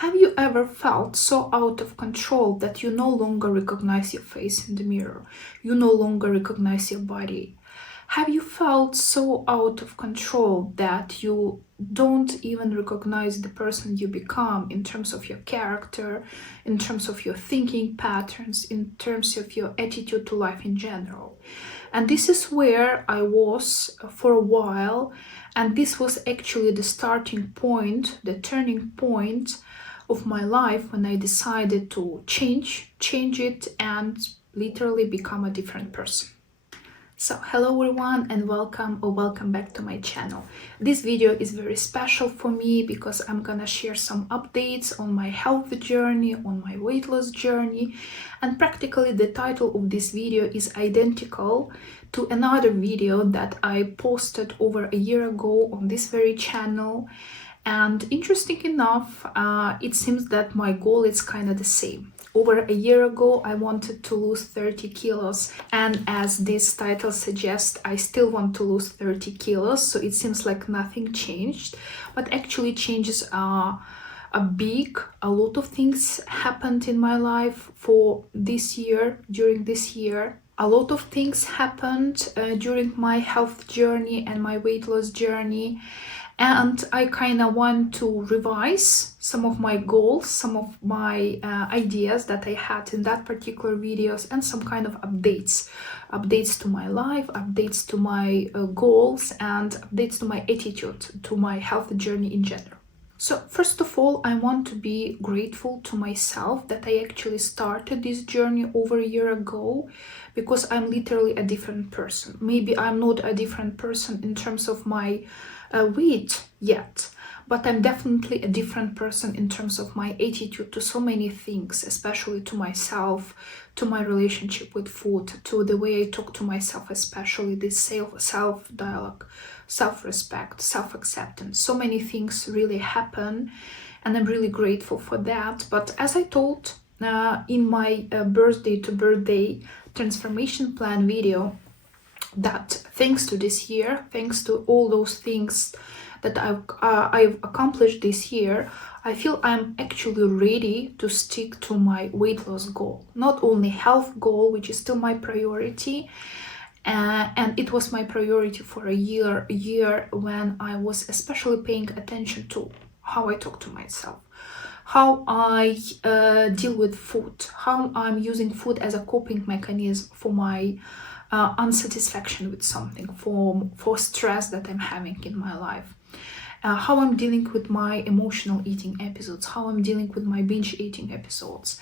Have you ever felt so out of control that you no longer recognize your face in the mirror? You no longer recognize your body? Have you felt so out of control that you don't even recognize the person you become in terms of your character, in terms of your thinking patterns, in terms of your attitude to life in general? And this is where I was for a while, and this was actually the starting point, the turning point of my life when I decided to change it, and literally become a different person. So hello everyone, and welcome back to my channel. This video is very special for me because I'm gonna share some updates on my health journey, on my weight loss journey, and practically the title of this video is identical to another video that I posted over a year ago on this very channel. And interesting enough, it seems that my goal is kind of the same. Over a year ago, I wanted to lose 30 kilos, and as this title suggests, I still want to lose 30 kilos, so it seems like nothing changed, but actually changes are big. A lot of things happened in my life for this year, during this year. A lot of things happened during my health journey and my weight loss journey. And I kind of want to revise some of my goals, some of my ideas that I had in that particular videos, and some kind of updates to my life, updates to my goals, and updates to my attitude to my health journey in general. So first of all, I want to be grateful to myself that I actually started this journey over a year ago, because I'm literally a different person. Maybe I'm not a different person in terms of my weight yet, but I'm definitely a different person in terms of my attitude to so many things, especially to myself, to my relationship with food, to the way I talk to myself, especially this self-dialogue, self-respect, self-acceptance. So many things really happen, and I'm really grateful for that. But as I told in my birthday to birthday transformation plan video, that thanks to this year, thanks to all those things that I've accomplished this year, I feel I'm actually ready to stick to my weight loss goal. Not only health goal, which is still my priority, and it was my priority for a year when I was especially paying attention to how I talk to myself, how I deal with food, how I'm using food as a coping mechanism for my unsatisfaction with something, for stress that I'm having in my life, how I'm dealing with my emotional eating episodes, how I'm dealing with my binge eating episodes.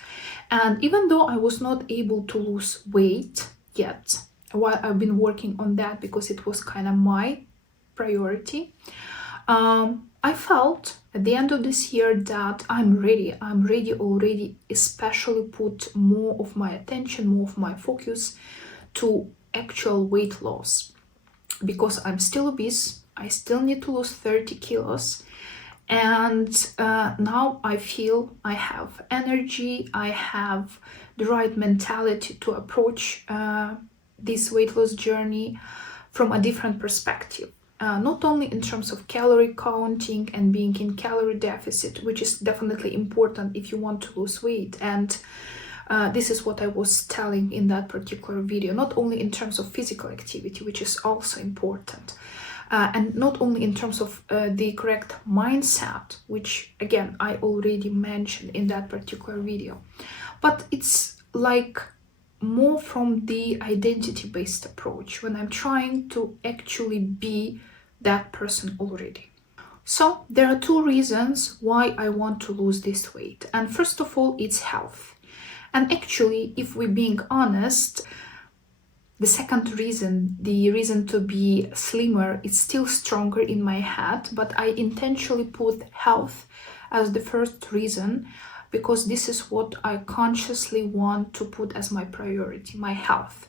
And even though I was not able to lose weight yet, while I've been working on that because it was kind of my priority, I felt at the end of this year that I'm ready already, especially put more of my attention, more of my focus to actual weight loss, because I'm still obese. I still need to lose 30 kilos, and now I feel I have energy, I have the right mentality to approach this weight loss journey from a different perspective. Not only in terms of calorie counting and being in calorie deficit, which is definitely important if you want to lose weight, and this is what I was telling in that particular video, not only in terms of physical activity, which is also important, and not only in terms of the correct mindset, which again I already mentioned in that particular video, but it's like more from the identity-based approach, when I'm trying to actually be that person already. So there are two reasons why I want to lose this weight, and first of all, it's health. And actually, if we're being honest, the second reason, the reason to be slimmer, is still stronger in my head, but I intentionally put health as the first reason, because this is what I consciously want to put as my priority, my health.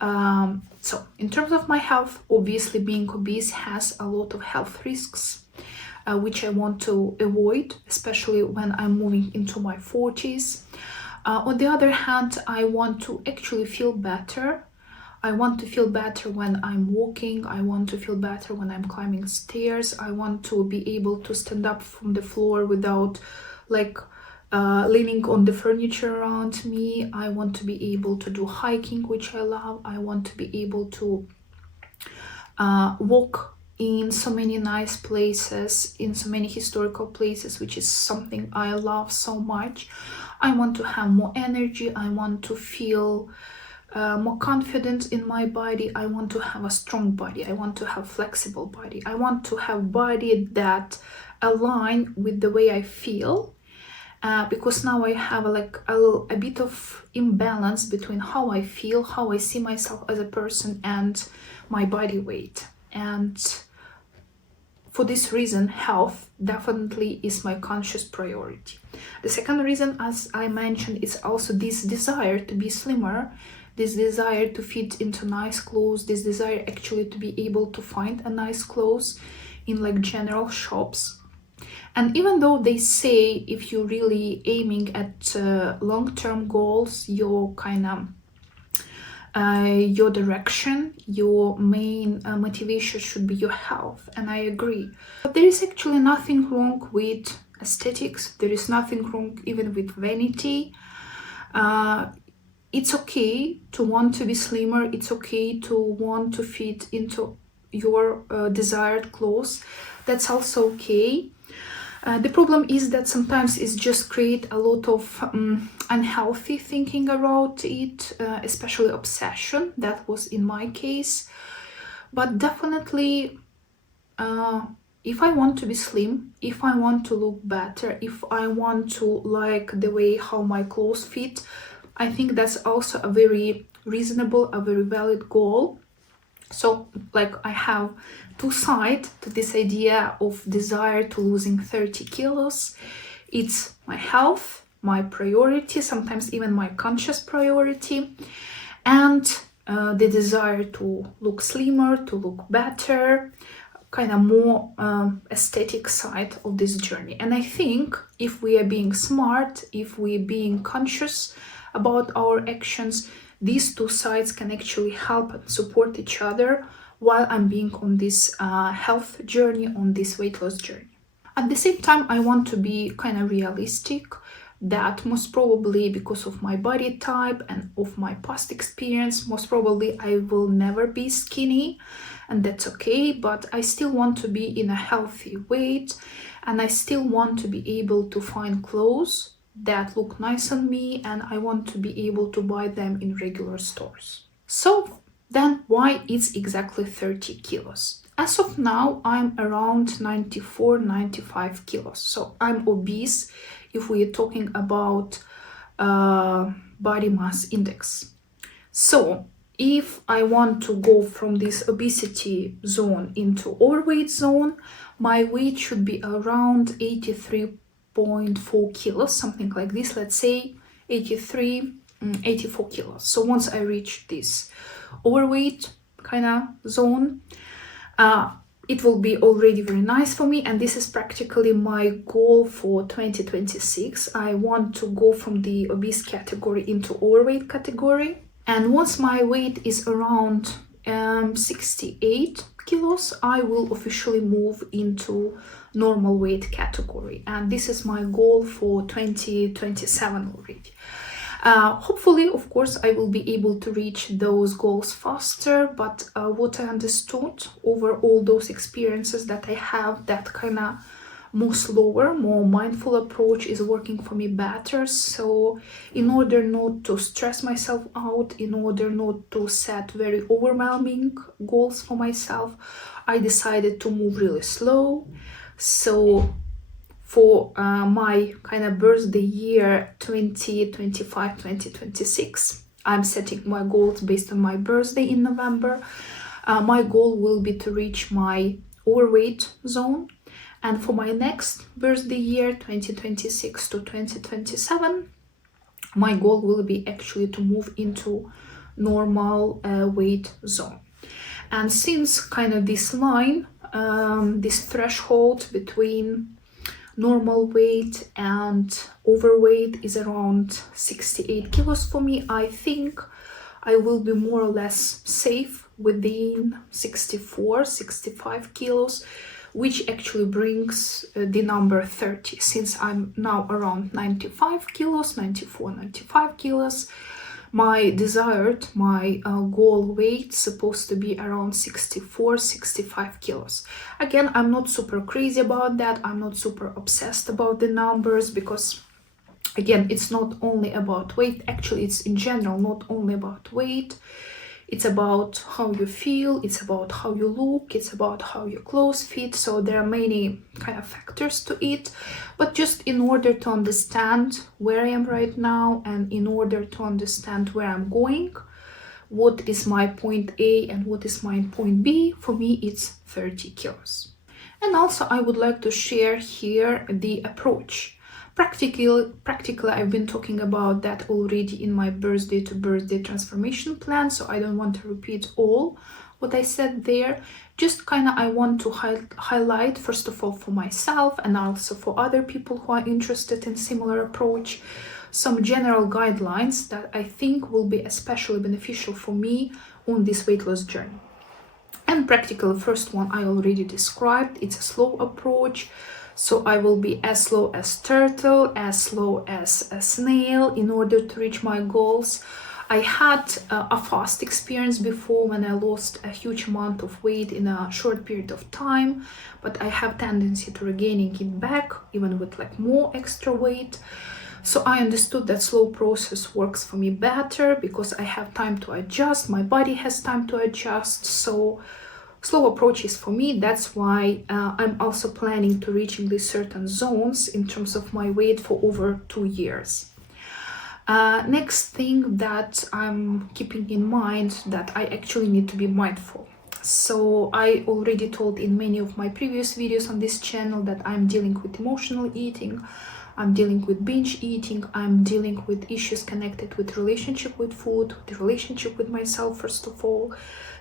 So in terms of my health, obviously being obese has a lot of health risks, which I want to avoid, especially when I'm moving into my 40s. On the other hand, I want to actually feel better. I want to feel better when I'm walking. I want to feel better when I'm climbing stairs. I want to be able to stand up from the floor without like leaning on the furniture around me. I want to be able to do hiking, which I love. I want to be able to walk in so many nice places, in so many historical places, which is something I love so much. I want to have more energy. I want to feel more confident in my body. I want to have a strong body. I want to have flexible body. I want to have body that align with the way I feel. Because now I have like a bit of imbalance between how I feel, how I see myself as a person, and my body weight. And for this reason, health definitely is my conscious priority. The second reason, as I mentioned, is also this desire to be slimmer, this desire to fit into nice clothes, this desire actually to be able to find a nice clothes in like general shops. And even though they say if you're really aiming at long-term goals, your kind of your direction, your main motivation should be your health, and I agree. But there is actually nothing wrong with aesthetics. There is nothing wrong even with vanity. It's okay to want to be slimmer. It's okay to want to fit into your desired clothes. That's also okay. The problem is that sometimes it's just create a lot of unhealthy thinking about it, especially obsession. That was in my case. But definitely, if I want to be slim, if I want to look better, if I want to like the way how my clothes fit, I think that's also a very reasonable, a very valid goal. So like I have two sides to this idea of desire to losing 30 kilos. It's my health, my priority, sometimes even my conscious priority, and the desire to look slimmer, to look better, kind of more aesthetic side of this journey. And I think if we are being smart, if we're being conscious about our actions, these two sides can actually help and support each other while I'm being on this health journey, on this weight loss journey. At the same time, I want to be kind of realistic that most probably because of my body type and of my past experience, most probably I will never be skinny, and that's okay, but I still want to be in a healthy weight, and I still want to be able to find clothes that look nice on me, and I want to be able to buy them in regular stores. So then why it's exactly 30 kilos? As of now, I'm around 94-95 kilos. So I'm obese if we are talking about body mass index. So if I want to go from this obesity zone into overweight zone, my weight should be around 83.4 kilos, something like this. Let's say 84 kilos. So once I reach this overweight kind of zone, it will be already very nice for me, and this is practically my goal for 2026. I want to go from the obese category into overweight category, and once my weight is around 68 kilos, I will officially move into normal weight category, and this is my goal for 2027 already. Hopefully, of course, I will be able to reach those goals faster, but what I understood over all those experiences that I have, that kind of more slower, more mindful approach is working for me better. So in order not to stress myself out, in order not to set very overwhelming goals for myself, I decided to move really slow. So for my kind of birthday year 2025-2026, I'm setting my goals based on my birthday in November. My goal will be to reach my overweight zone, and for my next birthday year 2026 to 2027, my goal will be actually to move into normal weight zone. And since kind of this line, this threshold between normal weight and overweight is around 68 kilos for me, I think I will be more or less safe within 64-65 kilos, which actually brings the number 30. Since I'm now around 95 kilos, 94, 95 kilos, my goal weight supposed to be around 64, 65 kilos. Again, I'm not super crazy about that. I'm not super obsessed about the numbers, because again, it's not only about weight. Actually, it's in general not only about weight. It's about how you feel, it's about how you look, it's about how your clothes fit. So there are many kind of factors to it. But just in order to understand where I am right now, and in order to understand where I'm going, what is my point A and what is my point B, for me it's 30 kilos. And also I would like to share here the approach. Practically, I've been talking about that already in my birthday to birthday transformation plan, so I don't want to repeat all what I said there. Just kind of I want to highlight, first of all, for myself and also for other people who are interested in similar approach, some general guidelines that I think will be especially beneficial for me on this weight loss journey. And practically, the first one I already described. It's a slow approach. So I will be as slow as turtle, as slow as a snail in order to reach my goals. I had a fast experience before when I lost a huge amount of weight in a short period of time, but I have tendency to regaining it back even with like more extra weight. So I understood that slow process works for me better because I have time to adjust, my body has time to adjust. So slow approaches for me. That's why I'm also planning to reaching these certain zones in terms of my weight for over 2 years. Next thing that I'm keeping in mind, that I actually need to be mindful. So I already told in many of my previous videos on this channel that I'm dealing with emotional eating, I'm dealing with binge eating, I'm dealing with issues connected with relationship with food, the relationship with myself, first of all,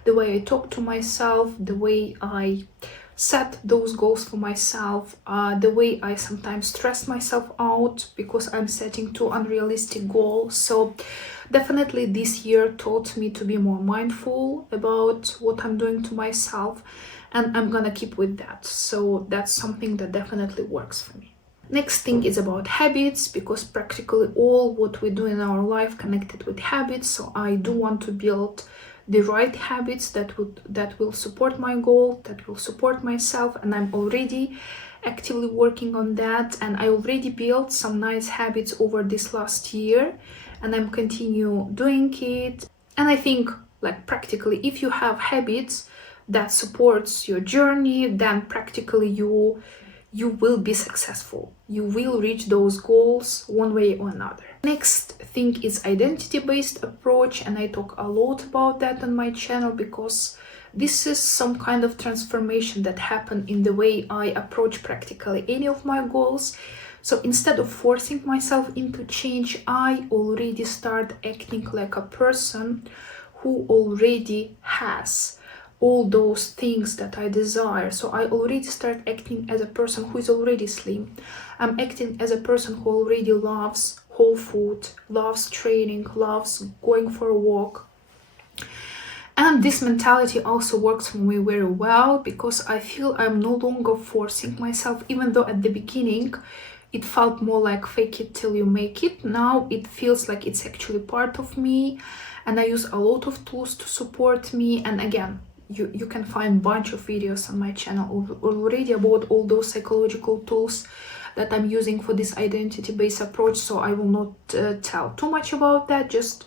the way I talk to myself, the way I set those goals for myself, the way I sometimes stress myself out because I'm setting too unrealistic goals. So definitely this year taught me to be more mindful about what I'm doing to myself, and I'm gonna keep with that. So that's something that definitely works for me. Next thing is about habits, because practically all what we do in our life connected with habits. So I do want to build the right habits that will support my goal, that will support myself, and I'm already actively working on that. And I already built some nice habits over this last year, and I'm continue doing it. And I think, like, practically if you have habits that supports your journey, then practically you will be successful. You will reach those goals one way or another. Next thing is identity-based approach, and I talk a lot about that on my channel because this is some kind of transformation that happened in the way I approach practically any of my goals. So instead of forcing myself into change, I already start acting like a person who already has all those things that I desire. So I already start acting as a person who is already slim. I'm acting as a person who already loves whole food, loves training, loves going for a walk. And this mentality also works for me very well because I feel I'm no longer forcing myself, even though at the beginning it felt more like fake it till you make it. Now it feels like it's actually part of me, and I use a lot of tools to support me. And again, you can find a bunch of videos on my channel already about all those psychological tools that I'm using for this identity-based approach, so I will not tell too much about that. Just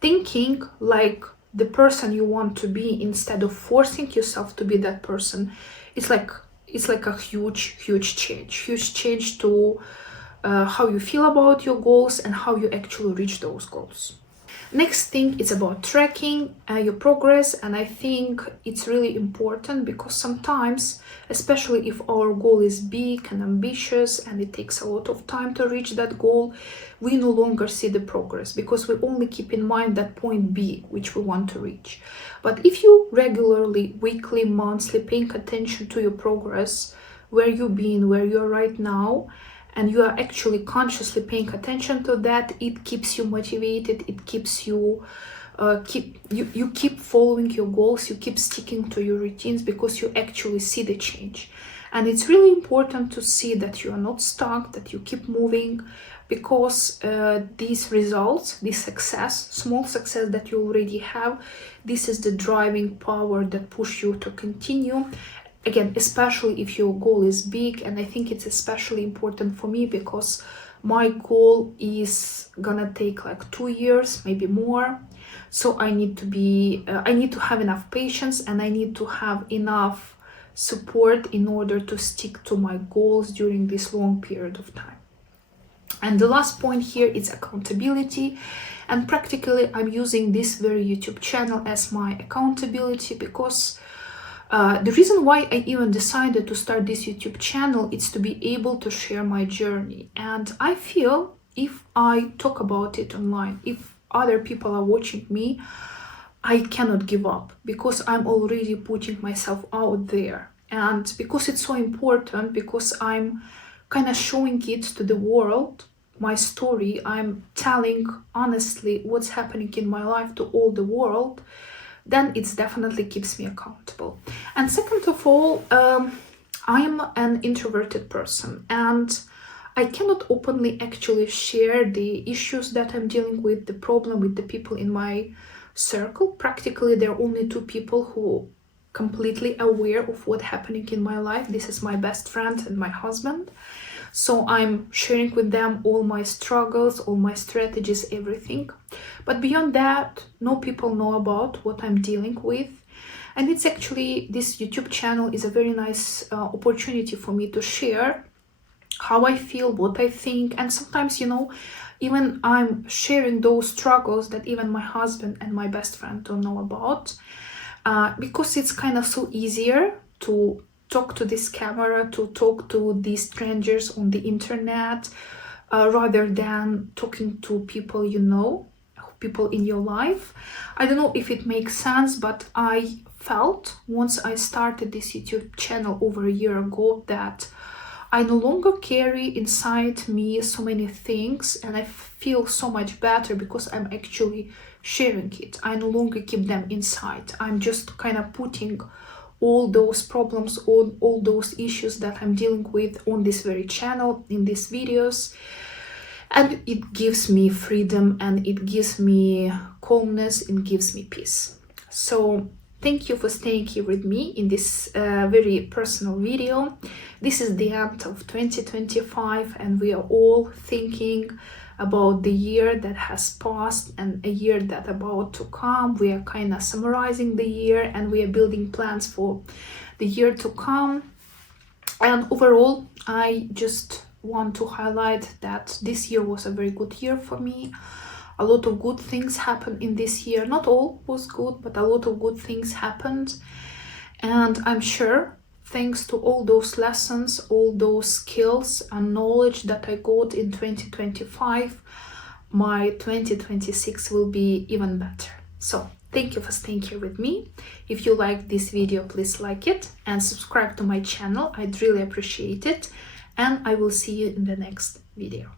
thinking like the person you want to be instead of forcing yourself to be that person, it's like a huge change to how you feel about your goals and how you actually reach those goals. Next thing is about tracking your progress, and I think it's really important because sometimes, especially if our goal is big and ambitious and it takes a lot of time to reach that goal, we no longer see the progress because we only keep in mind that point B which we want to reach. But if you regularly, weekly, monthly paying attention to your progress, where you've been, where you're right now, and you are actually consciously paying attention to that, it keeps you motivated, it keeps you you keep following your goals, you keep sticking to your routines because you actually see the change. And it's really important to see that you are not stuck, that you keep moving, because these results, this success, small success that you already have, this is the driving power that push you to continue. Again, especially if your goal is big, and I think it's especially important for me because my goal is gonna take like 2 years, maybe more. So I need to have enough patience, and I need to have enough support in order to stick to my goals during this long period of time. And the last point here is accountability. And practically I'm using this very YouTube channel as my accountability, because the reason why I even decided to start this YouTube channel is to be able to share my journey. And I feel if I talk about it online, if other people are watching me, I cannot give up, because I'm already putting myself out there. And because it's so important, because I'm kind of showing it to the world, my story, I'm telling honestly what's happening in my life to all the world, then it definitely keeps me accountable. And second of all, I'm an introverted person, and I cannot openly actually share the issues that I'm dealing with, the problem with the people in my circle. Practically, there are only 2 people who completely aware of what's happening in my life. This is my best friend and my husband. So I'm sharing with them all my struggles, all my strategies, everything. But beyond that, no people know about what I'm dealing with. And it's actually, this YouTube channel is a very nice opportunity for me to share how I feel, what I think. And sometimes, even I'm sharing those struggles that even my husband and my best friend don't know about, because it's kind of so easier to talk to this camera, to talk to these strangers on the internet, rather than talking to people people in your life. I don't know if it makes sense, but I felt once I started this YouTube channel over a year ago that I no longer carry inside me so many things, and I feel so much better because I'm actually sharing it. I no longer keep them inside. I'm just kind of putting all those problems, all those issues that I'm dealing with on this very channel, in these videos. And it gives me freedom, and it gives me calmness, it gives me peace. So thank you for staying here with me in this very personal video. This is the end of 2025, and we are all thinking about the year that has passed and a year that about to come. We are kind of summarizing the year, and we are building plans for the year to come. And overall, I just want to highlight that this year was a very good year for me. A lot of good things happened in this year. Not all was good, but a lot of good things happened. And I'm sure, thanks to all those lessons, all those skills and knowledge that I got in 2025, my 2026 will be even better. So thank you for staying here with me. If you like this video, please like it and subscribe to my channel. I'd really appreciate it. And I will see you in the next video.